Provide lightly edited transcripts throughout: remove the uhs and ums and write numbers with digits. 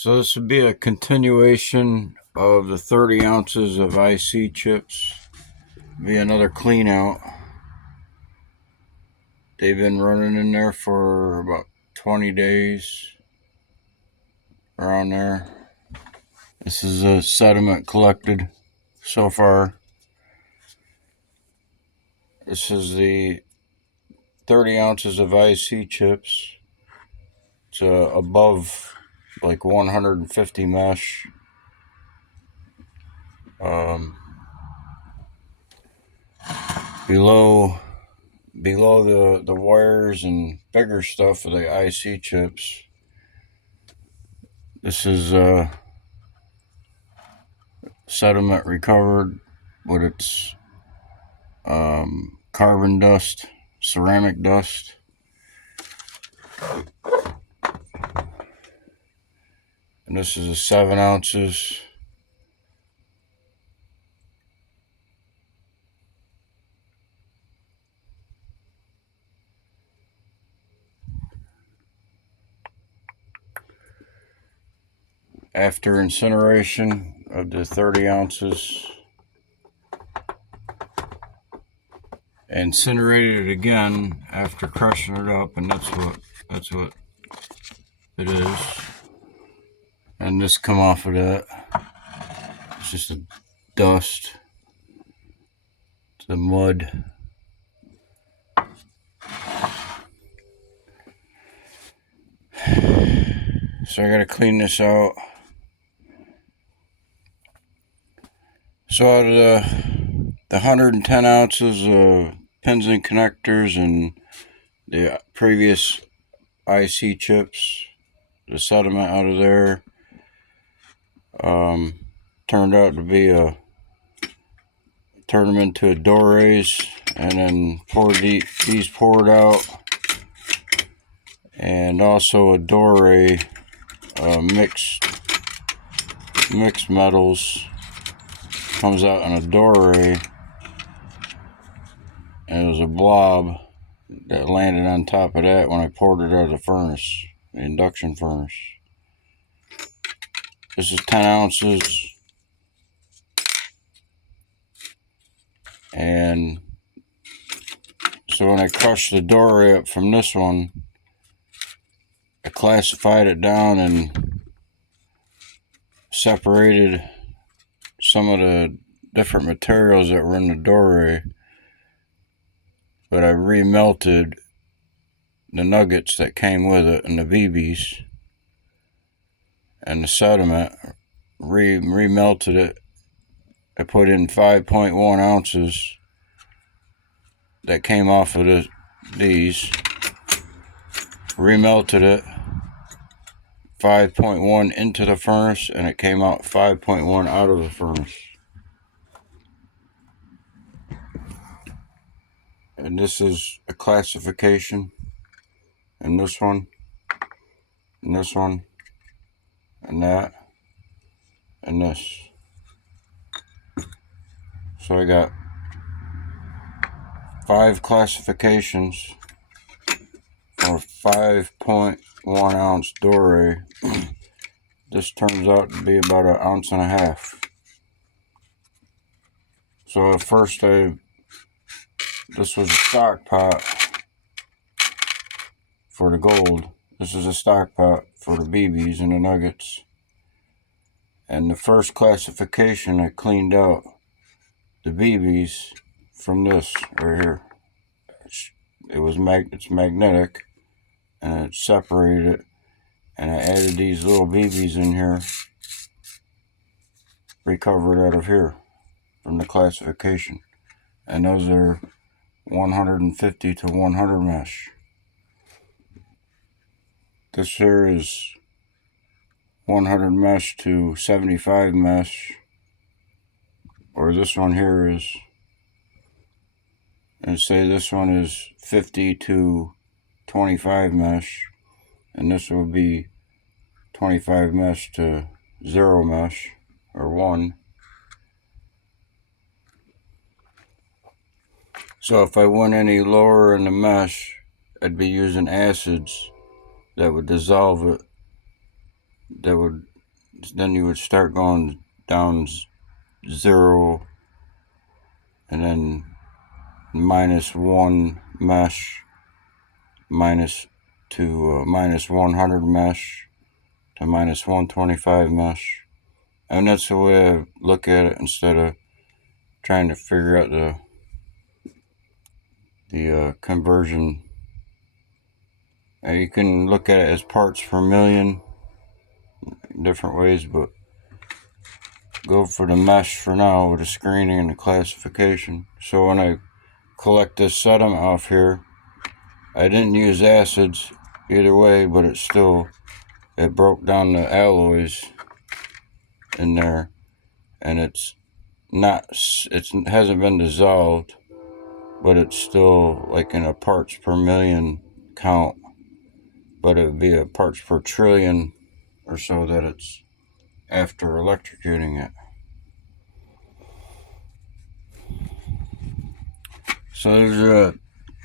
So this would be a continuation of the 30 ounces of IC chips. Be another clean out. They've been running in there for about 20 days, around there. This is a sediment collected so far. This is the 30 ounces of IC chips. It's above like 150 mesh. Below the wires and bigger stuff of the IC chips. This is sediment recovered with its carbon dust, ceramic dust. And this is a 7 ounces. After incineration of the 30 ounces, incinerated it again after crushing it up, and that's what it is. And this come off of that. It's just a dust. It's the mud. So I gotta clean this out. So out of the 110 ounces of pins and connectors and the previous IC chips, the sediment out of there turned out to be turned them into a Dorays, and then these poured out, and also a Doré mixed metals comes out in a Doré, and it was a blob that landed on top of that when I poured it out of the furnace, the induction furnace. This is 10 ounces, and so when I crushed the Doré up from this one, I classified it down and separated some of the different materials that were in the Doré, but I remelted the nuggets that came with it and the BBs and the sediment, remelted it. I put in 5.1 ounces that came off of these, remelted it 5.1 into the furnace, and it came out 5.1 out of the furnace. And this is a classification, and this one, and this one, and that, and this. So I got 5 classifications for 5.1 ounce Doré. This turns out to be about 1.5 ounces. So at first this was a stock pot for the gold. This is a stock pot for the BBs and the nuggets. And the first classification, I cleaned out the BBs from this right here. It's magnetic, and it separated it, and I added these little BBs in here, recovered out of here from the classification, and those are 150 to 100 mesh. This here is 100 mesh to 75 mesh, or this one here is, and say this one is 50 to 25 mesh, and this will be 25 mesh to 0 mesh, or 1. So if I went any lower in the mesh, I'd be using acids that would dissolve it, that would then you would start going down 0 and then -1 mesh to -100 mesh to -125 mesh. And that's the way I look at it, instead of trying to figure out the conversion. You can look at it as parts per million, different ways, but go for the mesh for now with the screening and the classification. So when I collect this sediment off here, I didn't use acids either way, but it broke down the alloys in there, and it hasn't been dissolved, but it's still like in a parts per million count, but it would be a parts per trillion or so that it's after electrocuting it. So there's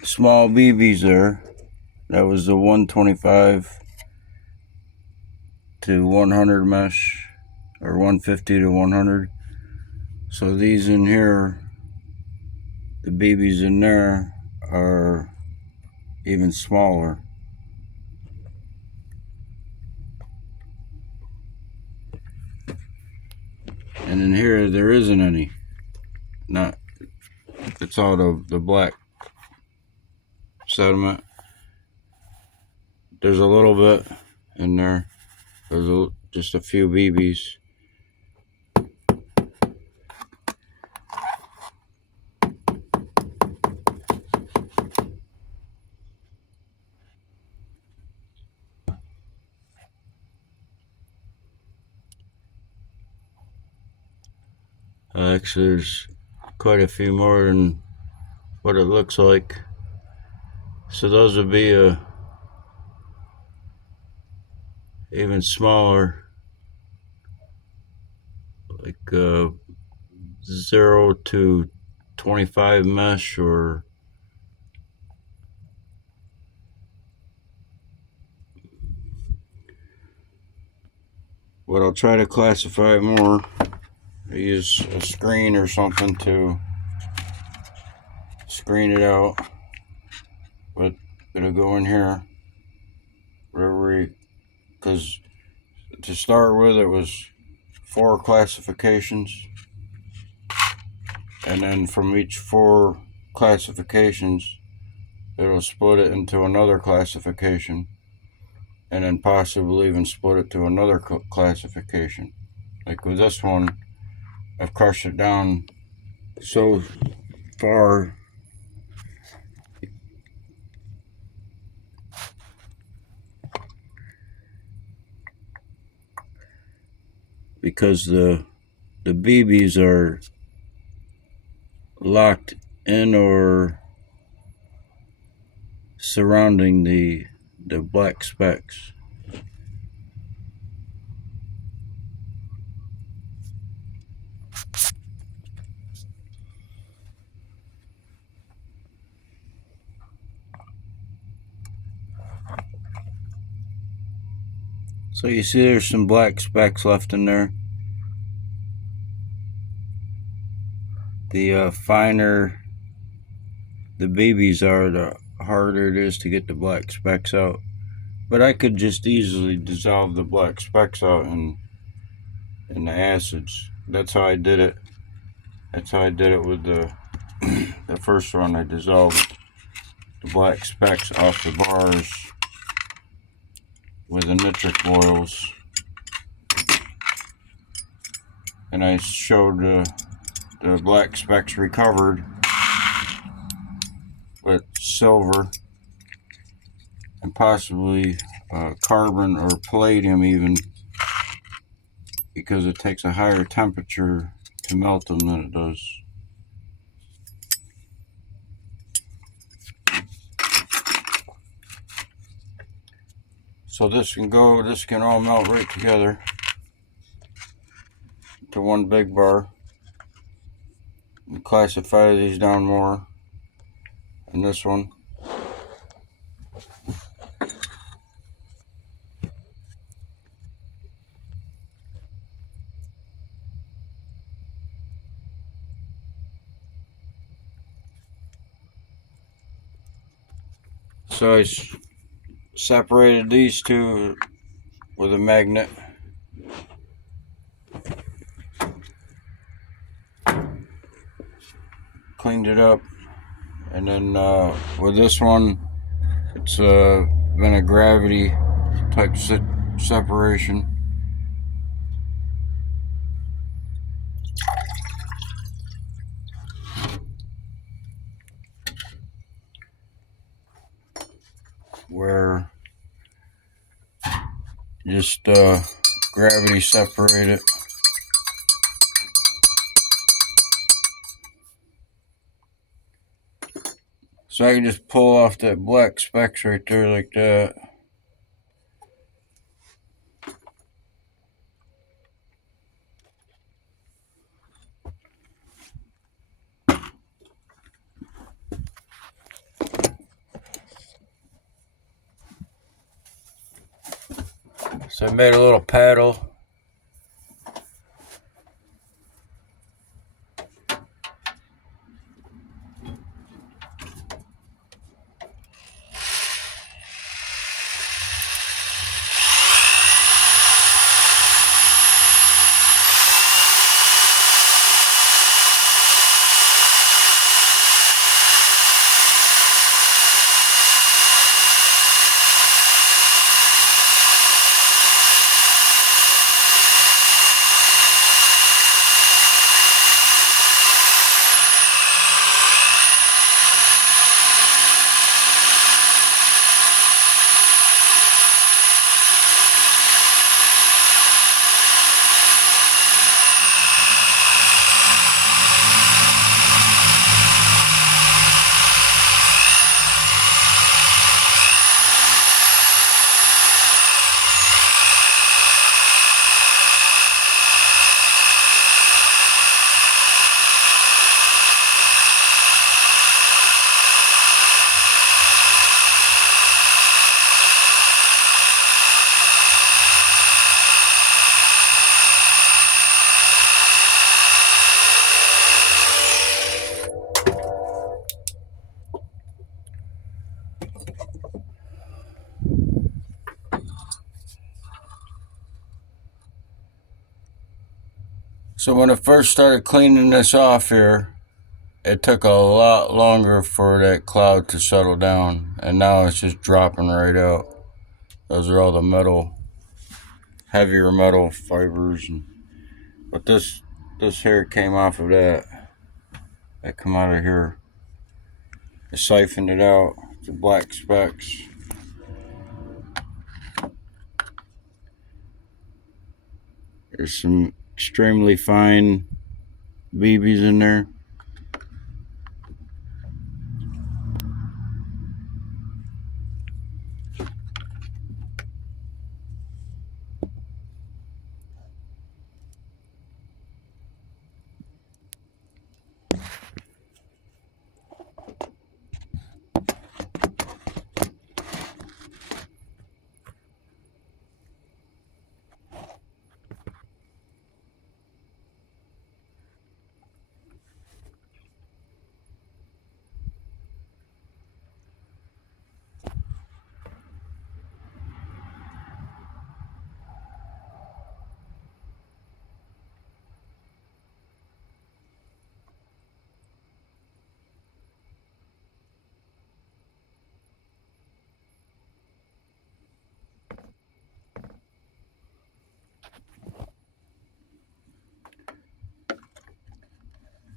small BBs there. That was the 125 to 100 mesh, or 150 to 100. So these in here, the BBs in there, are even smaller. And in here, there isn't any. It's all the black sediment. There's a little bit in there. There's just a few BBs. Actually, there's quite a few more than what it looks like. So those would be even smaller, like 0 to 25 mesh, or but I'll try to classify it more. I use a screen or something to screen it out, but it'll go in here because to start with it was 4 classifications, and then from each 4 classifications it'll split it into another classification, and then possibly even split it to another classification. Like with this one, I've crushed it down so far because the BBs are locked in or surrounding the black specks. So you see there's some black specks left in there. The finer the BBs are, the harder it is to get the black specks out. But I could just easily dissolve the black specks out in the acids. That's how I did it. That's how I did it with the first one. I dissolved the black specks off the bars with the nitric oils, and I showed the black specks recovered with silver and possibly carbon or palladium even, because it takes a higher temperature to melt them than it does. So this can all melt right together to one big bar. And classify these down more. And this one, So I separated these two with a magnet. Cleaned it up. And then with this one, it's been a gravity type separation. Where just gravity separate it. So I can just pull off that black specks right there like that. So I made a little paddle. So when I first started cleaning this off here, it took a lot longer for that cloud to settle down, and now it's just dropping right out. Those are all the metal, heavier metal fibers, but this hair came off of that. That come out of here. I siphoned it out. The black specks. There's some extremely fine BBs in there.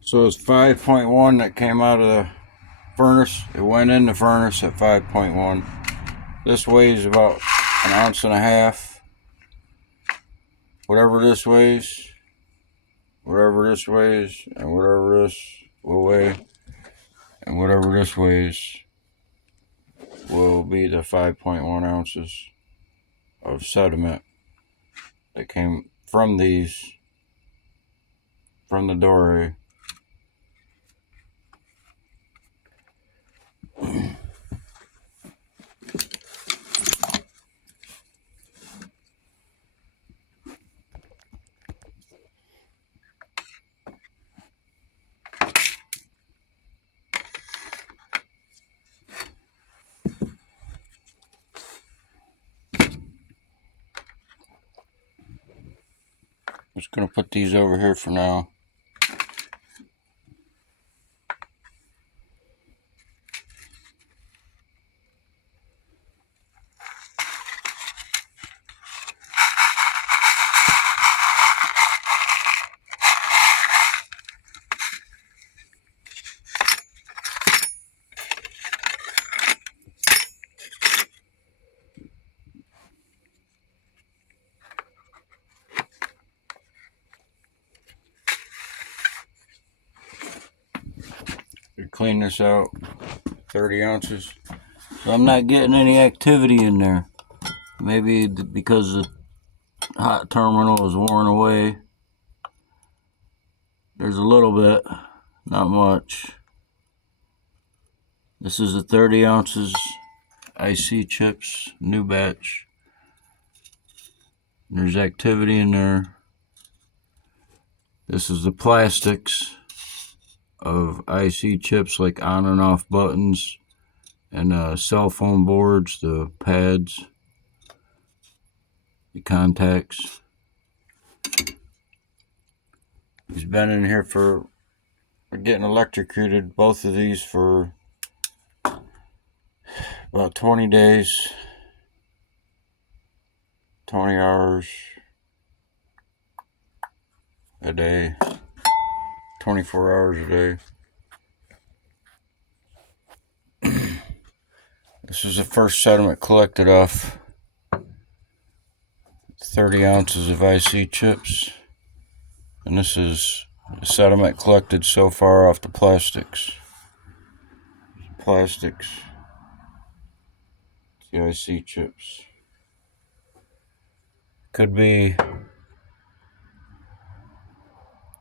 So it's 5.1 that came out of the furnace. It went in the furnace at 5.1. This weighs about an ounce and a half. Whatever this weighs, and whatever this will weigh, and whatever this weighs will be the 5.1 ounces of sediment that came from the doorway. Just gonna put these over here for now. Clean this out. 30 ounces. So I'm not getting any activity in there. Maybe because the hot terminal is worn away. There's a little bit, not much. This is the 30 ounces IC chips, new batch. There's activity in there. This is the plastics of IC chips, like on and off buttons, and cell phone boards, the pads, the contacts. He's been in here for getting electrocuted, both of these, for about 20 days, 20 hours a day, 24 hours a day. This is the first sediment collected off 30 ounces of IC chips. And this is the sediment collected so far off the plastics. The IC chips. Could be,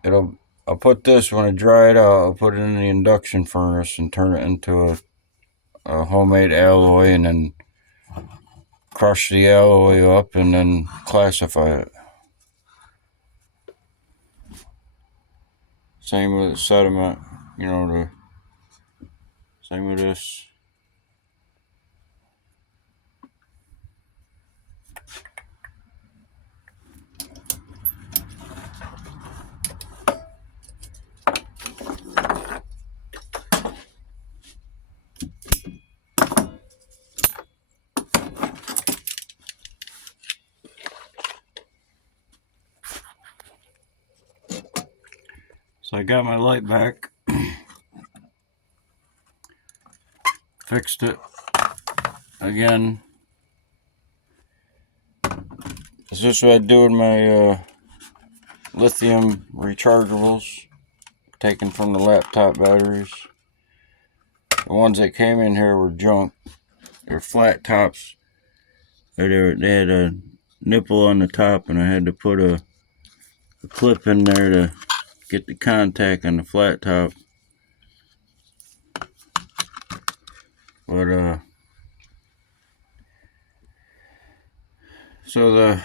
I'll put this, when I dry it out, I'll put it in the induction furnace and turn it into a homemade alloy, and then crush the alloy up and then classify it. Same with the sediment, same with this. So I got my light back, fixed it again. This is what I do with my lithium rechargeables, taken from the laptop batteries. The ones that came in here were junk. They're flat tops. They had a nipple on the top, and I had to put a clip in there to get the contact on the flat top. But so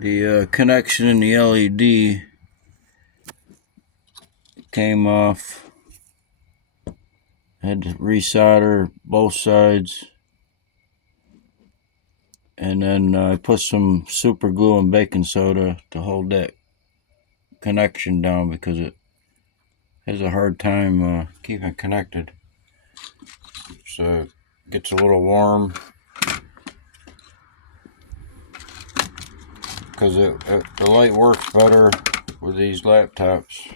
the connection in the LED came off. I had to resolder both sides, and then I put some super glue and baking soda to hold that connection down, because it has a hard time keeping it connected. So it gets a little warm, because the light works better with these laptops.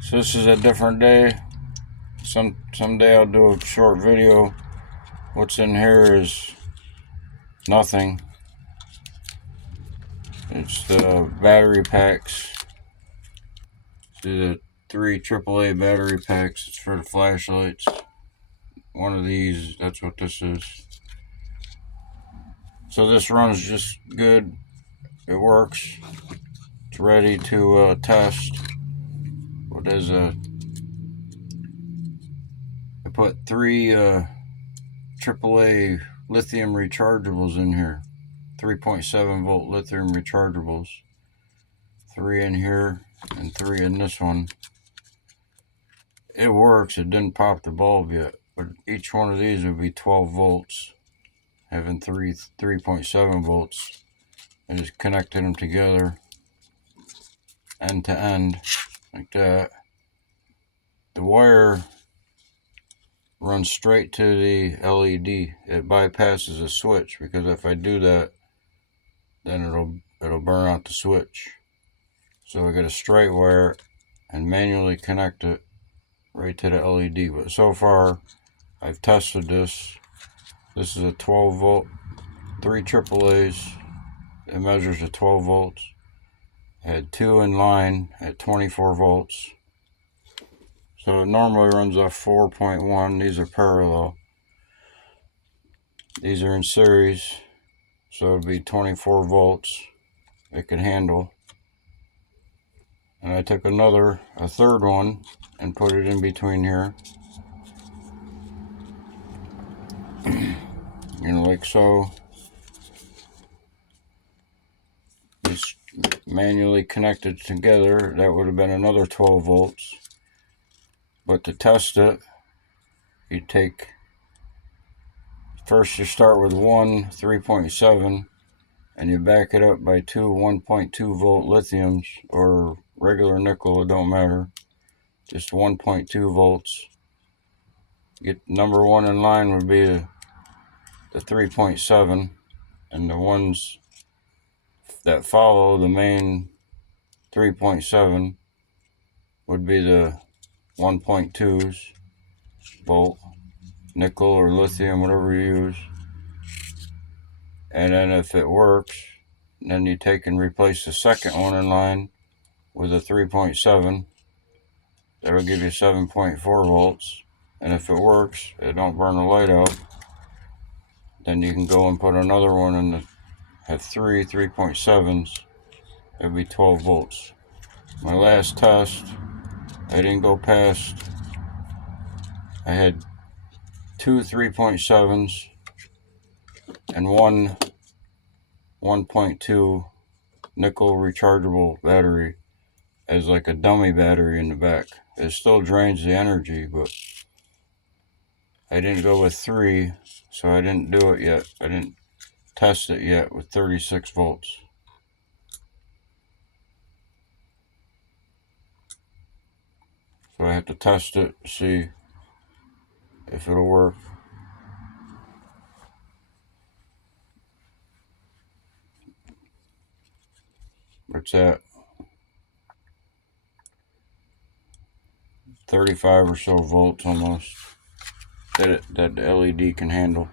So this is a different day. Someday I'll do a short video. What's in here is nothing. It's the battery packs. See the 3 AAA battery packs. It's for the flashlights. One of these, that's what this is. So this runs just good. It works. It's ready to test. What is I put 3 AAA lithium rechargeables in here, 3.7 volt lithium rechargeables, 3 in here and 3 in this one. It works. It didn't pop the bulb yet, but each one of these would be 12 volts, having 3.7 volts. I just connected them together end to end like that. The wire runs straight to the LED. It bypasses a switch, because if I do that, then it'll burn out the switch. So I got a straight wire and manually connect it right to the LED. But so far, I've tested this. This is a 12 volt, 3 AAA's. It measures at 12 volts. I had 2 in line at 24 volts. So it normally runs off 4.1. These are parallel. These are in series, so it'd be 24 volts it could handle. And I took a third one, and put it in between here. Like so. Just manually connected together. That would have been another 12 volts. But to test it, first you start with one 3.7, and you back it up by 2 1.2 volt lithiums, or regular nickel, it don't matter. Just 1.2 volts. Number 1 in line would be the 3.7, and the ones that follow the main 3.7 would be the 1.2s volt, nickel or lithium, whatever you use. And then if it works, then you take and replace the second one in line with a 3.7. That'll give you 7.4 volts. And if it works, it don't burn the light out, then you can go and put another one in have 3.7s. It'll be 12 volts. My last test, I didn't go past, I had 2 3.7s and one 1.2 nickel rechargeable battery as like a dummy battery in the back. It still drains the energy, but I didn't go with 3, so I didn't do it yet. I didn't test it yet with 36 volts. So I have to test it to see if it'll work. It's at 35 or so volts almost that the LED can handle.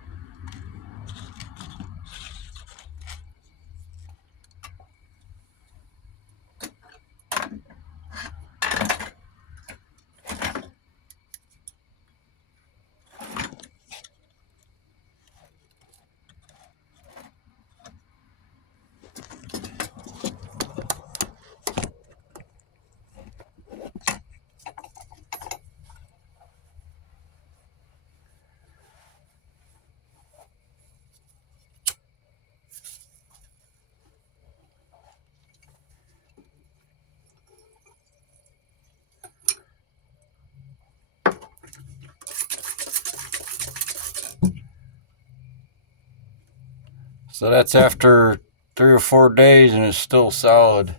So that's after 3 or 4 days, and it's still solid.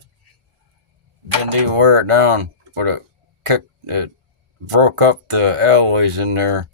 Didn't even wear it down, but it broke up the alloys in there.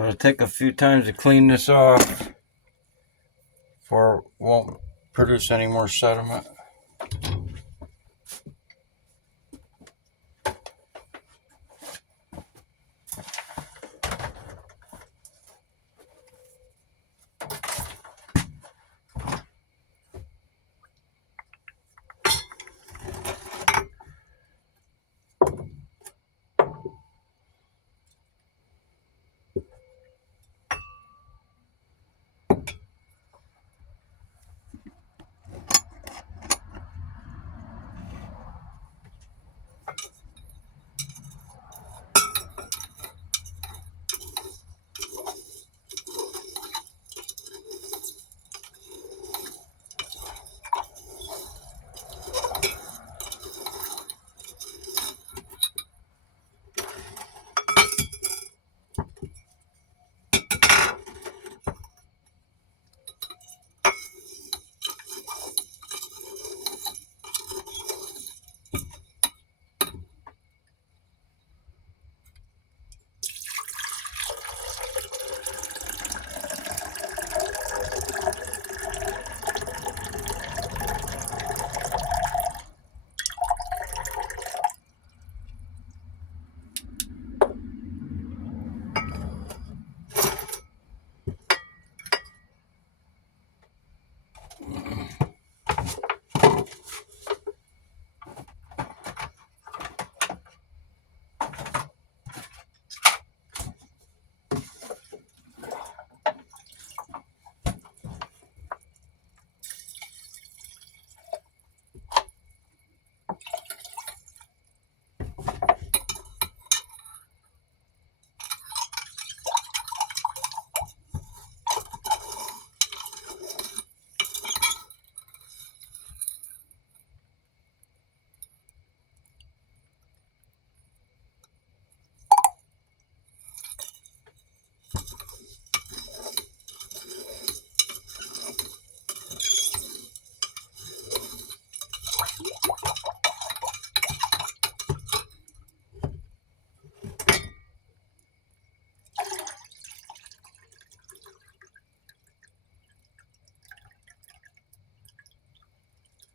So it'll take a few times to clean this off before it won't produce any more sediment.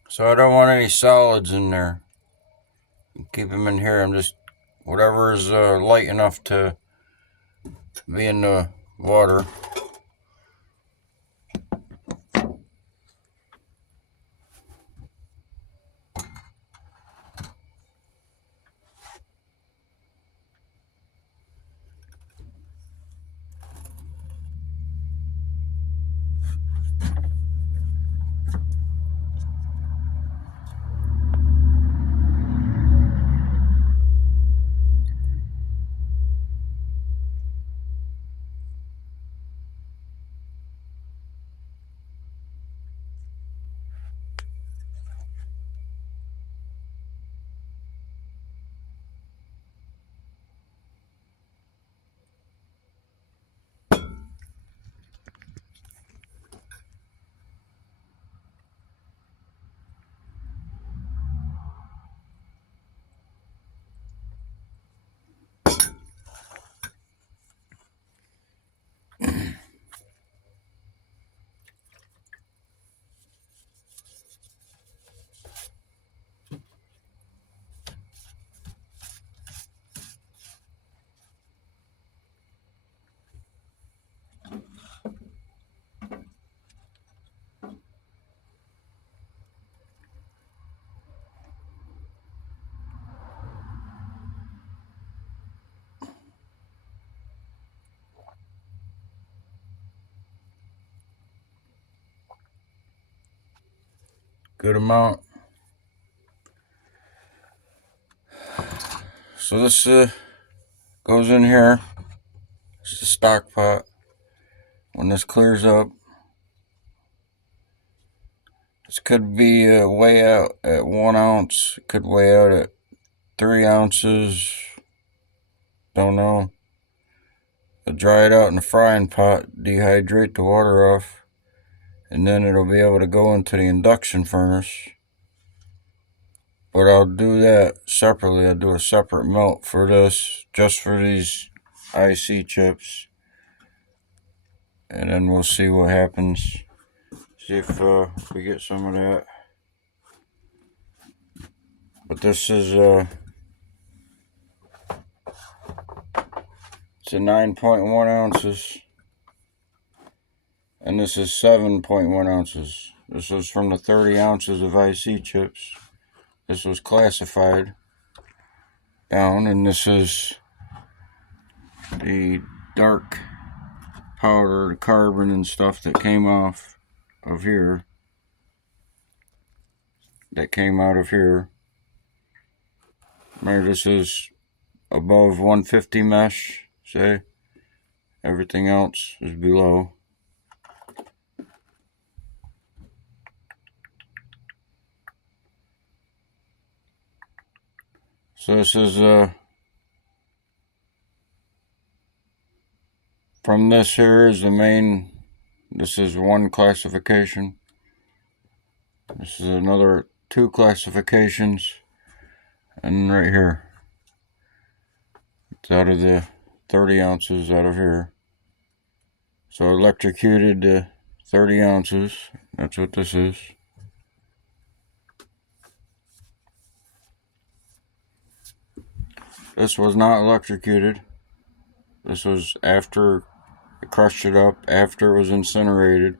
So I don't want any solids in there. Keep them in here. I'm just, whatever is light enough to be in the water. Good amount. So this goes in here. It's the stock pot. When this clears up, this could be weigh out at 1 ounce. It could weigh out at 3 ounces. Don't know. I'll dry it out in the frying pot, dehydrate the water off, and then it'll be able to go into the induction furnace. But I'll do that separately. I'll do a separate melt for this, just for these IC chips. and then we'll see what happens. See if we get some of that. But this is it's a 9.1 ounces, and this is 7.1 ounces. This was from the 30 ounces of IC chips. This was classified down, and this is the dark powder, the carbon and stuff that came off of here. That came out of here. Remember, this is above 150 mesh, say. Everything else is below. So this is from this here is the main. This is one classification. This is another 2 classifications, and right here, it's out of the 30 ounces out of here. So electrocuted to 30 ounces. That's what this is. This was not electrocuted. This was after I crushed it up, after it was incinerated.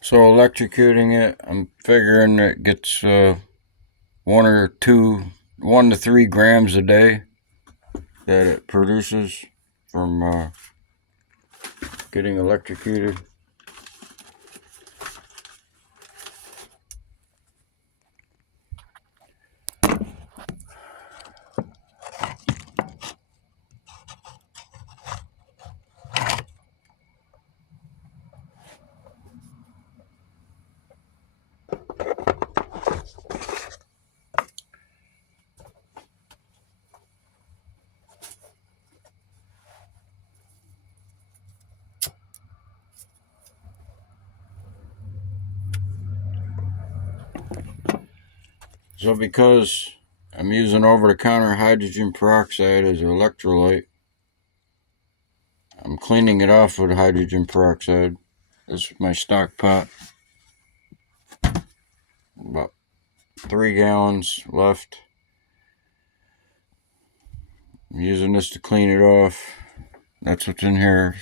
So electrocuting it, I'm figuring it gets 1 to 3 grams a day that it produces from getting electrocuted. So because I'm using over-the-counter hydrogen peroxide as an electrolyte, I'm cleaning it off with hydrogen peroxide. This is my stock pot. About 3 gallons left. I'm using this to clean it off. That's what's in here.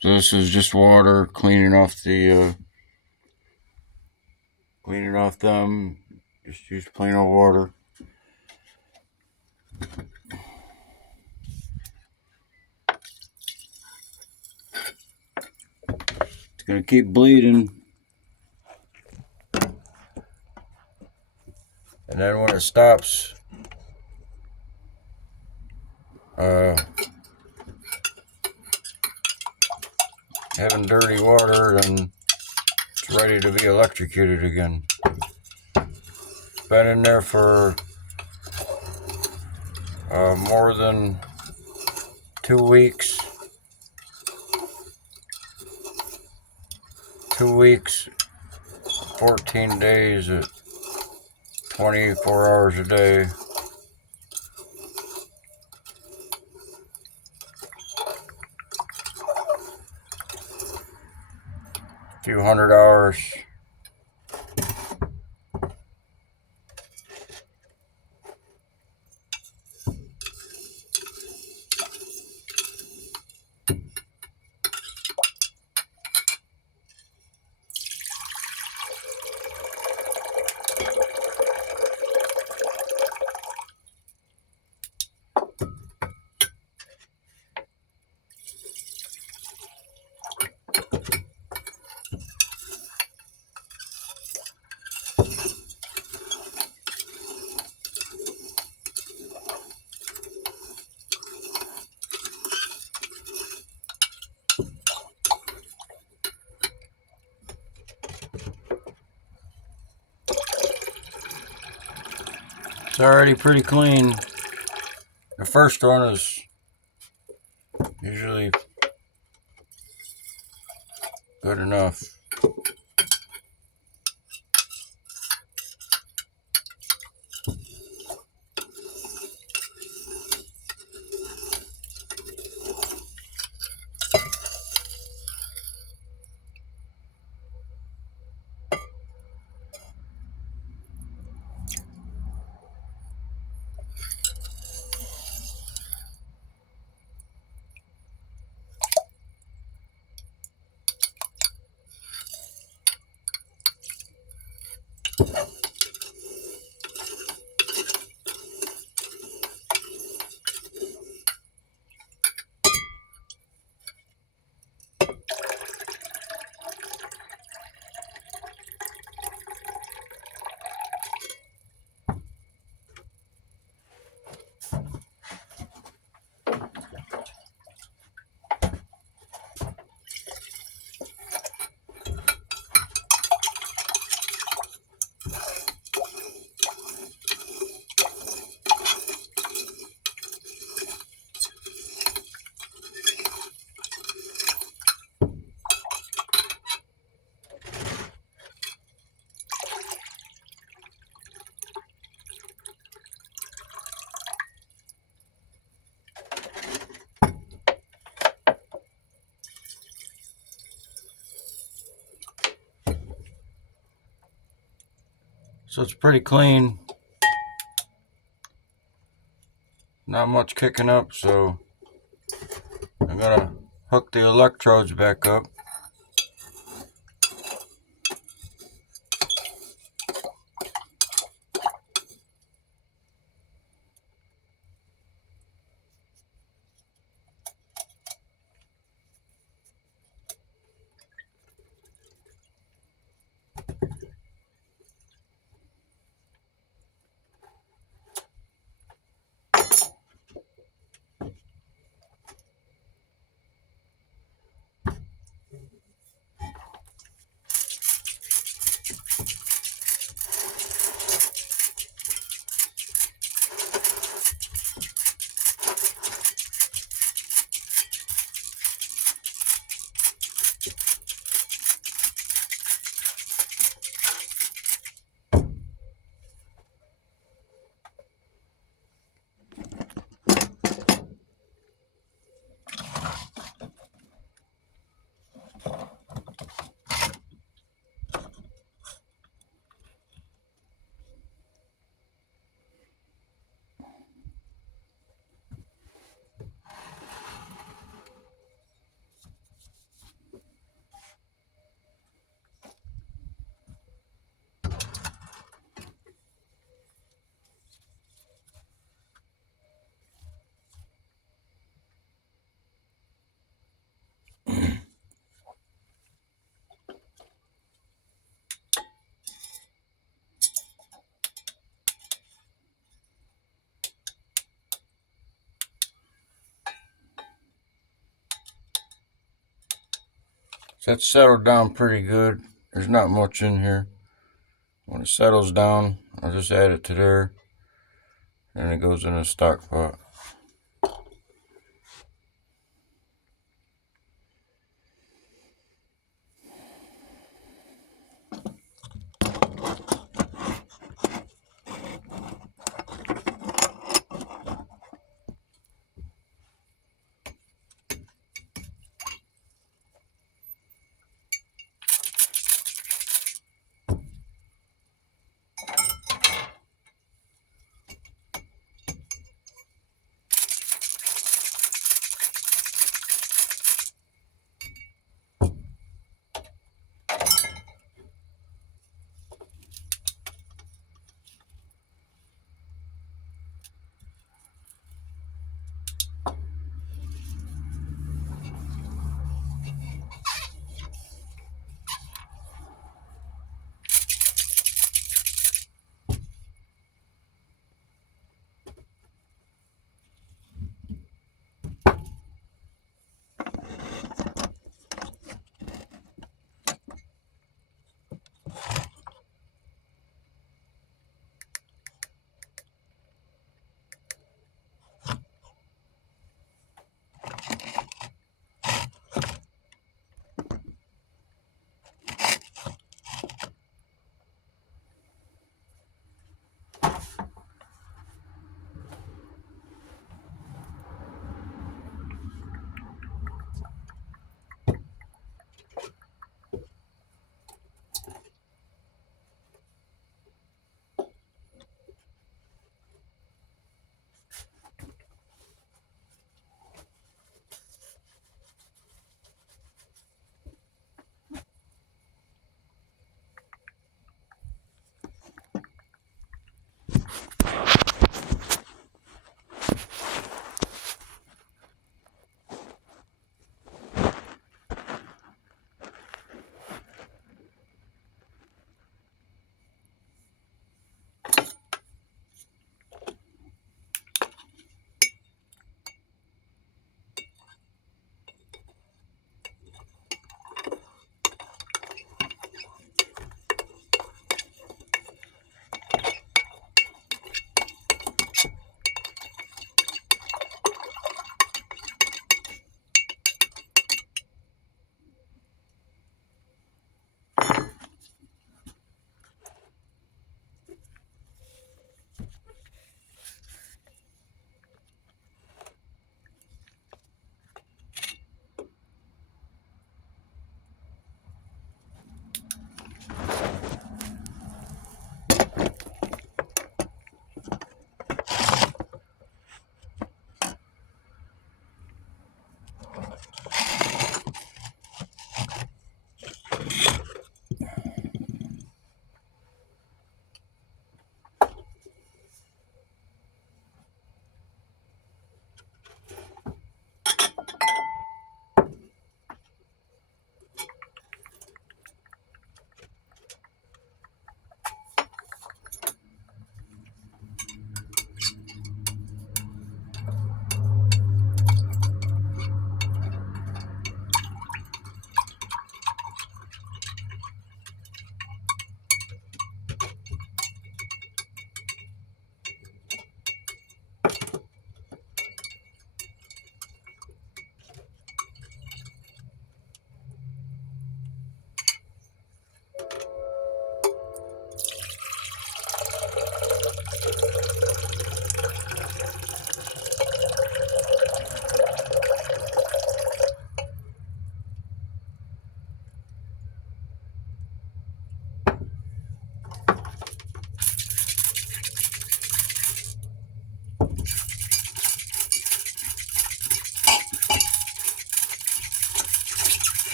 So this is just water, cleaning off them. Just use plain old water. It's gonna keep bleeding. And then when it stops having dirty water, then it's ready to be electrocuted again. Been in there for more than 2 weeks. 2 weeks, 14 days at 24 hours a day. A few hundred hours. It's already pretty clean. The first one is Usually good enough. So it's pretty clean. Not much kicking up, so I'm gonna hook the electrodes back up. So that's settled down pretty good. There's not much in here. When it settles down, I'll just add it to there, and it goes in a stock pot.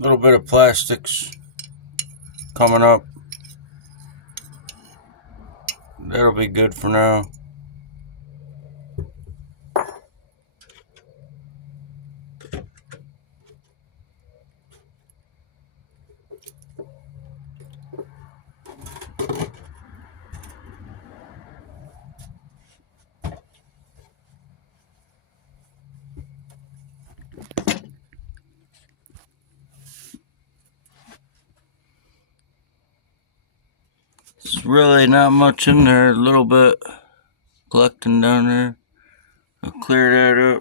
little bit of plastics coming up. That'll be good for now. It's really not much in there, a little bit collecting down there. I'll clear that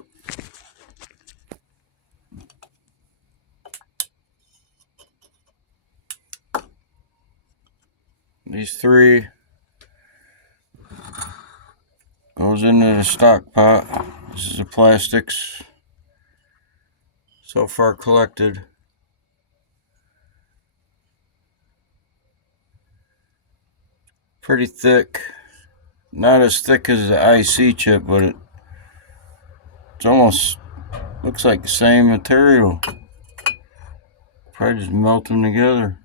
up. These three goes into the stock pot. This is the plastics so far collected. Pretty thick. Not as thick as the IC chip, but it's almost looks like the same material. Probably just melt them together.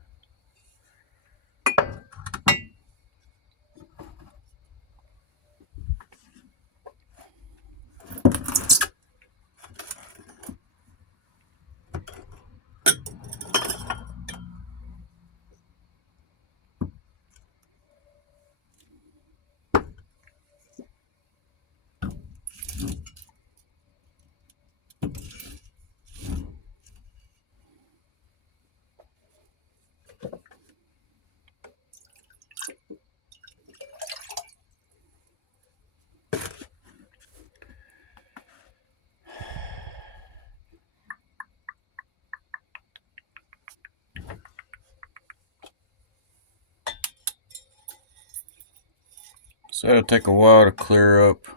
So it'll take a while to clear up.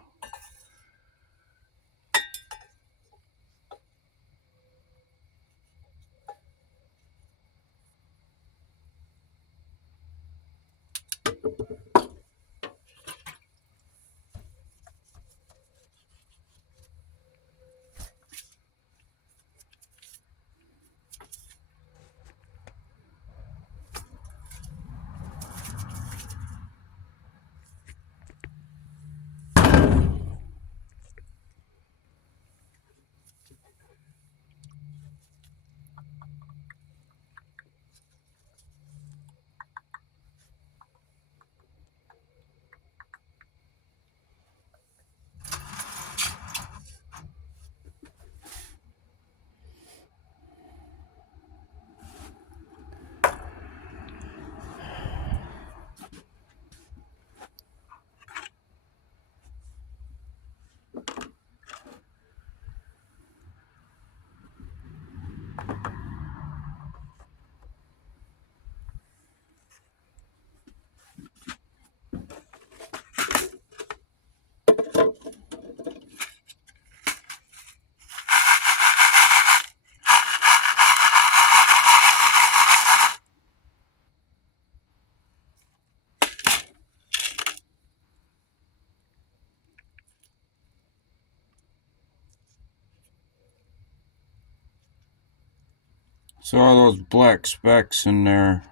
So all those black specks in there,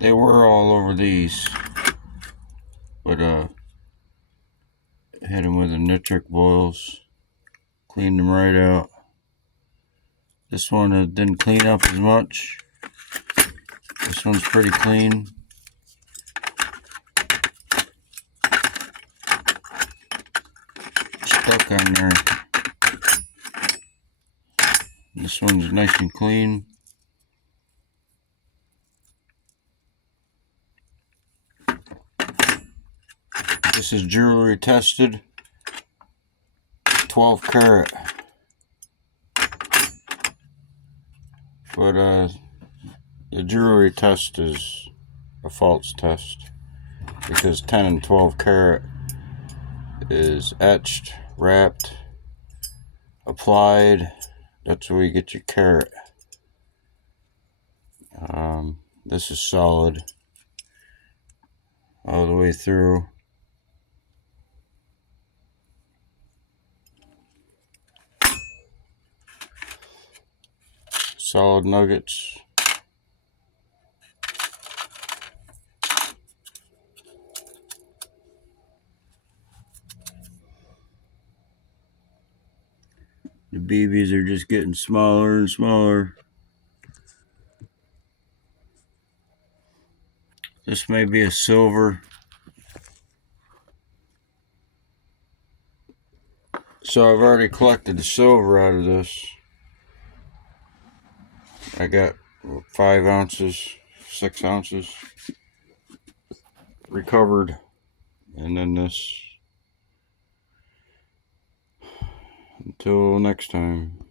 they were all over these, but hit them with the nitric boils, cleaned them right out. This one didn't clean up as much. This one's pretty clean. Stuck on there. This one's nice and clean. This is jewelry tested, 12 karat. But the jewelry test is a false test because 10 and 12 karat is etched, wrapped, applied. That's where you get your carat. This is solid all the way through. solid nuggets. The BBs are just getting smaller and smaller. This may be a silver. So I've already collected the silver out of this. I got 5 ounces, 6 ounces recovered. And then this. Until next time.